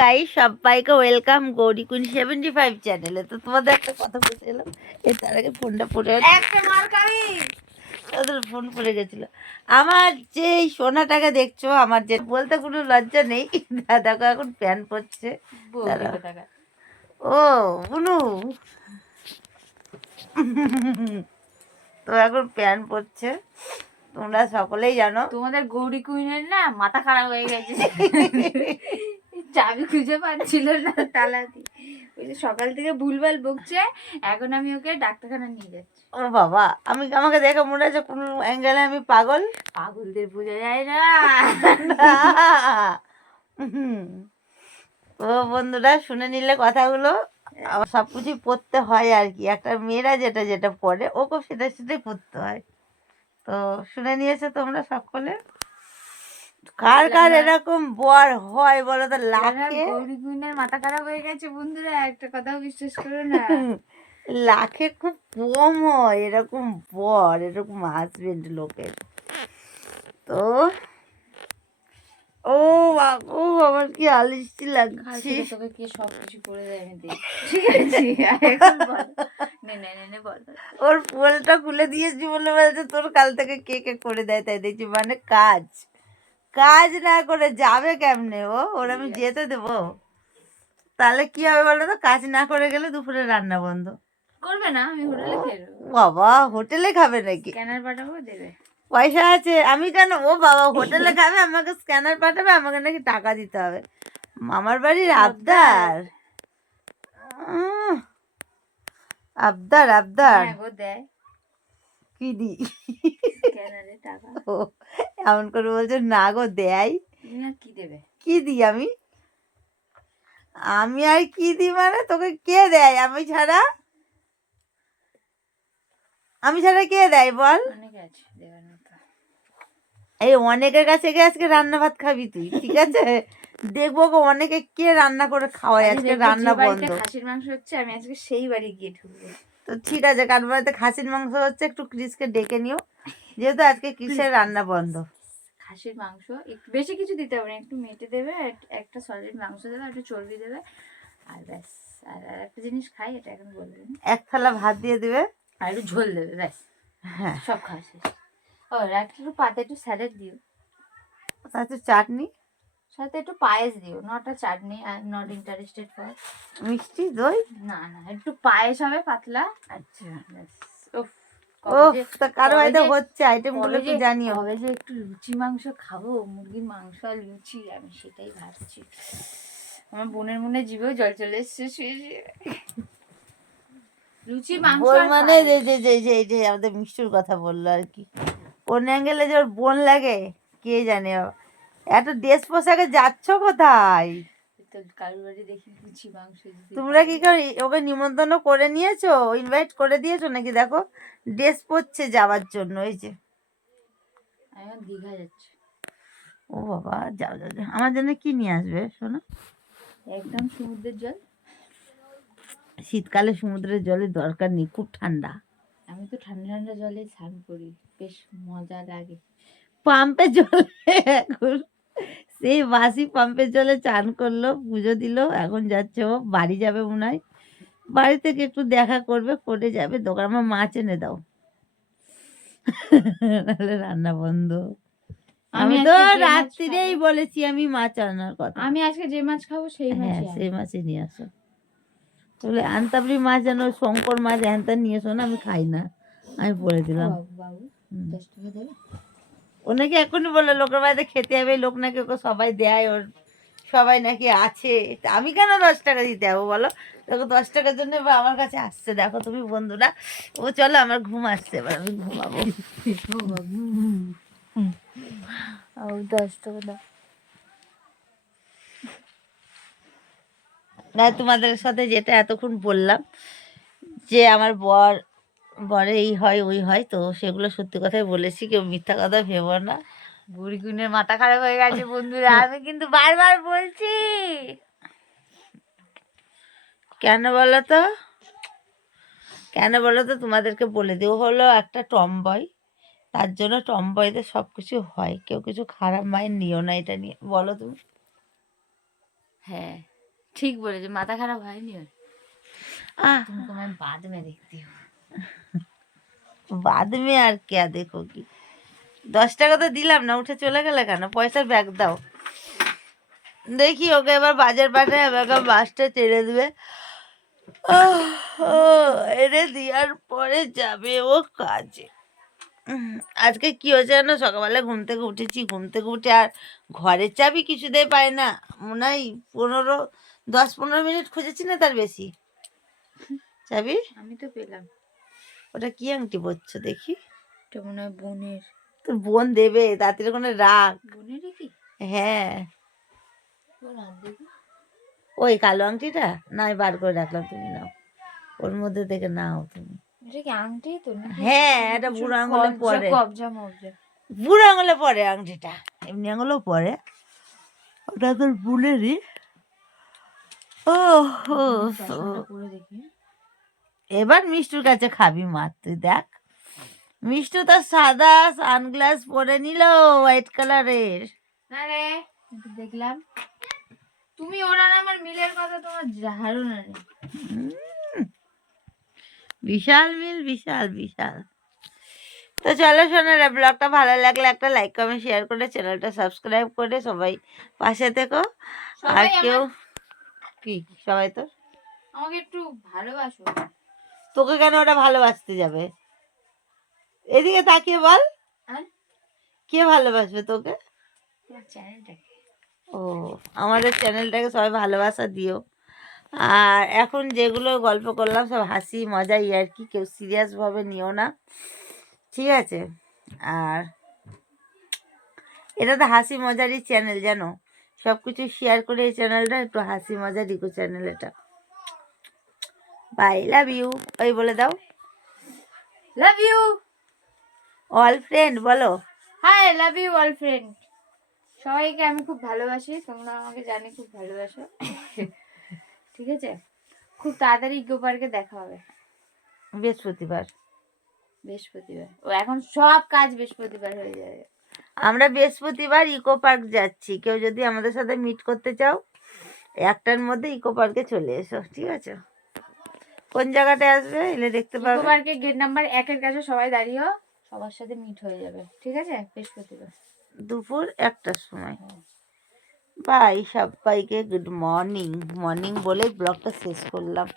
Guys, সবাইকে welcome Gauri queen 75 চ্যানেলে। তো তোমাদের একটা কথা বলতে এলাম, তার আগে ফোনটা পড়ে ওদের ফোন পড়ে গেছিল। আমার যে এই সোনাটাকে দেখছো, আমার যে বলতে কোনো লজ্জা নেই, দেখো এখন প্যান পড়ছে। ও বুনু, তো এখন প্যান পড়ছে, তোমরা সকলেই জানো। তোমাদের গৌরী কুইনের না মাথা খারাপ হয়ে গেছে, চাবি খুঁজে পাচ্ছিল না তালা দিয়ে। ওই যে সকাল থেকে ভুলভাল বকছে, এখন আমি ওকে ডাক্তারখানা নিয়ে যাচ্ছি। ও বাবা, আমাকে দেখে মনে হচ্ছে কোন অ্যাঙ্গেলে আমি পাগল। পাগলদের বোঝা যায় না। ও বন্ধুরা, শুনে নিলে কথাগুলো। আবার সবকিছুই পড়তে হয় আর কি, একটা মেয়েরা যেটা যেটা পড়ে ওকে সেটাই পড়তে হয়। তো শুনে নিয়েছো তোমরা সকলে। কার কার এরকম বর হয় বলো তো? লাখে গৌরী কুইনের মাথা খারাপ হয়ে গেছে বন্ধুরা, একটা কথাও বিশ্বাস করো না। লাখে খুব কম হয় এরকম বর, এরকম হাজবেন্ড লোকের। তো ও বাবু, আমার কি আলিশি লাগছে। তোকে কে সবকিছু করে দেয় আমি দেখি, ঠিক আছে? এখন বল, নে বল। ওর পোলটা খুলে দিয়েছি বলে বলছে তোর কাল থেকে কে কে করে দেয়, তাই দেখছি। মানে কাজ না করে যাবে কেমনে ওর আমি যেতে দেবো? তাহলে কি হবে বলো তো? কাজ না করে গেলে দুপুরে রান্না বন্ধ করবে না, আমি হোটেলে খেয়ে নেবো। বাবা, হোটেলে খাবে নাকি? স্ক্যানার পাঠাবো, দেবে। পয়সা আছে, আমি কেন? ও বাবা, হোটেলে খাবে, আমাকে স্ক্যানার পাঠাবে, আমাকে নাকি টাকা দিতে হবে। মামার বাড়ির আবদার। আবদার আবদার দেয় কি দি? স্ক্যানারে টাকা। ও এমন করে বলছে না গো, দেয়। কি দেবে? কি দি আমি? আমি আর কি দি মানে? তোকে কে দেয় আমি ছাড়া? কে দেয় বল? অনেক আছে দেওয়ার মতো। এই অনেকের কাছে গিয়ে আজকে রান্না ভাত খাবি তুই, ঠিক আছে? দেখবো গো অনেকে কে রান্না করে খাওয়ায়, আজকে রান্না বন্ধ। খাসির মাংস হচ্ছে, আমি আজকে সেই বাড়ি গিয়ে ঢুকবো। তো ঠিক আছে, কার বাড়িতে খাসির মাংস হচ্ছে একটু ক্রিসকে ডেকে নিও, যেহেতু আজকে ক্রিসের রান্না বন্ধ। খাসির মাংস একটু বেশি কিছু দিতে হবে না, একটু মেটে দেবে, একটা সলিড মাংস দেবে, একটু চর্বি দেবে, আর ব্যাস। আর একটা জিনিস খাই, এটা এখন বলবেন। এক থালা ভাত দিয়ে দিবে আর একটু ঝোল দেবে, ব্যাস। হ্যাঁ, সব খাওয়া শেষ। ও একটু পাতে একটু স্যালাড দিও, সাথে চাটনি, সাথে একটু পায়েস দিও। Not a chutney, I am not interested for. মিষ্টি দই? না, একটু পায়েস হবে পাতলা। আচ্ছা, তা কারো হয়তো হচ্ছে, আইটেম গুলো একটু জানিও। কবে যে একটু লুচি মাংস খাবো, মুরগির মাংস আর লুচি, আমি সেটাই ভাবছি। আমার বোনের মনে জিভেও জল চলে এসছে। লুচি মাংস মানে যে আমাদের মিষ্টির কথা বললো আর কি, কোন অ্যাঙ্গেলে যে ওর বোন লাগে কে জানে। এত ড্রেস পোশাকে যাচ্ছ কোথায়? তোমরা কি ওকে নিমন্ত্রণ করে নিয়েছো, ইনভাইট করে দিয়েছো নাকি? দেখো ড্রেস পরছে যাওয়ার জন্য। এই যে দীঘা যাচ্ছে। ও বাবা, যাও আমার জন্য কি নিয়ে আসবে শোনো? একদম সমুদ্রের জল। শীতকালে সমুদ্রের জলের দরকার নেই, খুব ঠান্ডা। আমি তো ঠান্ডা ঠান্ডা জলে স্নান করি, বেশ মজা লাগে। পাম্পের জলে এখন সেই বাসি পাম্পের জলে চান করলো, পুজো দিল, এখন যাচ্ছে ও বাড়ি যাবে মনে হয়। বাড়ি থেকে একটু দেখা করবে, করে যাবে দোকান। আমার মাছ এনে দাও, নাহলে রান্না বন্ধ। আমি তো রাত্রিরেই বলেছি আমি মাছ আনার কথা। আমি আজকে যে মাছ খাবো সেই মাছ, সেই মাছই নিয়ে আসো। তাহলে আনতাবড়ি মাছ যেন, শঙ্কর মাছ হ্যানতা নিয়ে এসো না, আমি খাই না, আমি বলে দিলাম। বাবু 10 টাকা দেবে? ও নাকি এখনই বললো লোকের বাড়িতে খেতে হবে, লোক নাকি ওকে সবাই দেয়, ওর সবাই নাকি আছে। আমি কেন 10 টাকা দিতে যাবো বলো? দেখো 10 টাকার জন্য আমার কাছে আসছে, দেখো তুমি বন্ধুরা। ও চলো, আমার ঘুম আসছে, এবার আমি ঘুমাবো। 10 টাকা দাও। না, তোমাদের সাথে যেটা এতক্ষণ বললাম যে আমার বরে এই হয় ওই হয়, তো সেগুলো সত্যি কথাই বলেছি, কেউ মিথ্যা কথা ভেবো না। বুড়ি গুনের মাথা খারাপ হয়ে গেছে বন্ধুরা, আমি কিন্তু বারবার বলছি। কেন বলো তো? তোমাদেরকে বলে দিও, হলো একটা টমবয়, তার জন্য টমবয়দের সব কিছু হয়, কেউ কিছু খারাপ মাইন্ড নিও না এটা নিয়ে। বলো তুমি। হ্যাঁ ঠিক বলেছে, মাথা খারাপ হয়নি ওর। आह, तुमको मैं बाद में देखती हूँ। बाद में আর क्या देखोगी 10 টাকা তো দিলাম না, উঠে চলে গেলে কেন? পয়সার ব্যাগ দাও। দেখি ওকে এবার বাজার পাঠায় আমাকে বাসটা ছেড়ে দেবে। এনে দেওয়ার পরে যাবে ও কাজে। আজকে কি হয়েছে জানো, সকালবেলা ঘুম থেকে উঠেছি, ঘুম থেকে উঠে আর ঘরের চাবি কিছুতেই পাই না। মনে হয় 10-15 মিনিট খুঁজেছি না, তার বেশি চাবি। আমি তো পেলাম। ওটা কি আংটি পরছো দেখি? এটা মনে হয় বোনের। তোর বোন দেবে, তাড়াতাড়ি ওখানে রাখ। বোনেরই কি? হ্যাঁ, ওর হাত দেখি। ওই কালো আংটিটা না, আমি বার করে রাখলাম, তুমি নাও, ওর মধ্যে থেকে নাও তুমি। এটা কি আংটি তো নাকি? হ্যাঁ, এটা বুড়ো আঙুলে পরে, কবজা মবজা। বুড়ো আঙুলে পরে আংটিটা, এমনি আঙুলেও পরে। ওটা তোর বোনেরই। ও ও, চশমাটা পরে দেখি। এবার মিষ্টুর কাছে খাবি মার, তুই দেখ। মিষ্টু তো সাদা সানগ্লাস পরে নিল হোয়াইট কালারের। না রে, একটু দেখলাম। তুমি ওরা না আমার মিলের কথা তোমার ধারণা নেই। বিশাল মিল, বিশাল বিশাল। তো চলো শোনারা, ব্লগটা ভালো লাগলে একটা লাইক কমেন্ট শেয়ার করে চ্যানেলটা সাবস্ক্রাইব করে সবাই পাশে থেকো। আর সবাই কেউ কি সবাই তো আমাকে একটু ভালোবাসো। তোকে কেন ওটা ভালোবাসতে যাবে? এদিকে তাকিয়ে বল, হ্যাঁ? কে ভালোবাসবে তোকে? তোমার চ্যানেলটাকে। ও, আমাদের চ্যানেলটাকে সবাই ভালোবাসা দিও। আর এখন যেগুলো গল্প করলাম সব হাসি মজা আর কি, কেউ সিরিয়াস ভাবে নিও না, ঠিক আছে? আর এটা তো হাসি মজারই চ্যানেল, জানো, সব কিছু শেয়ার করে এই চ্যানেলটা একটু হাসি মজা রিকো চ্যানেল এটা। Bye, love you. ওই বলে দাও, লাভ ইউ অল ফ্রেন্ড বলো। Hi, love you all friend. সবাইকে আমি খুব ভালোবাসি, তোমরা আমাকে জানি খুব ভালোবাসো। ঠিক আছে, খুব তাড়াতাড়ি ইকো পার্কে দেখা হবে। বৃহস্পতিবার। বৃহস্পতিবার? ও এখন সব কাজ বৃহস্পতিবার হয়ে যাবে। আমরা বৃহস্পতিবার ইকো পার্ক যাচ্ছি, কেউ যদি আমাদের সাথে মিট করতে চাও 1টার মধ্যে ইকো পার্কে চলে এসো, ঠিক আছে? কোন জায়গাটায় আসবে এলে দেখতে ইকো পাবে। পার্কের গেট নাম্বার 1-এর কাছে সবাই দাঁড়িয়ে সবার সাথে মিট হয়ে যাবে, ঠিক আছে? বৃহস্পতিবার দুপুর 1টার সময়। বাই সবাইকে, গুড মর্নিং। মর্নিং বলে ব্লগটা শেষ করলাম।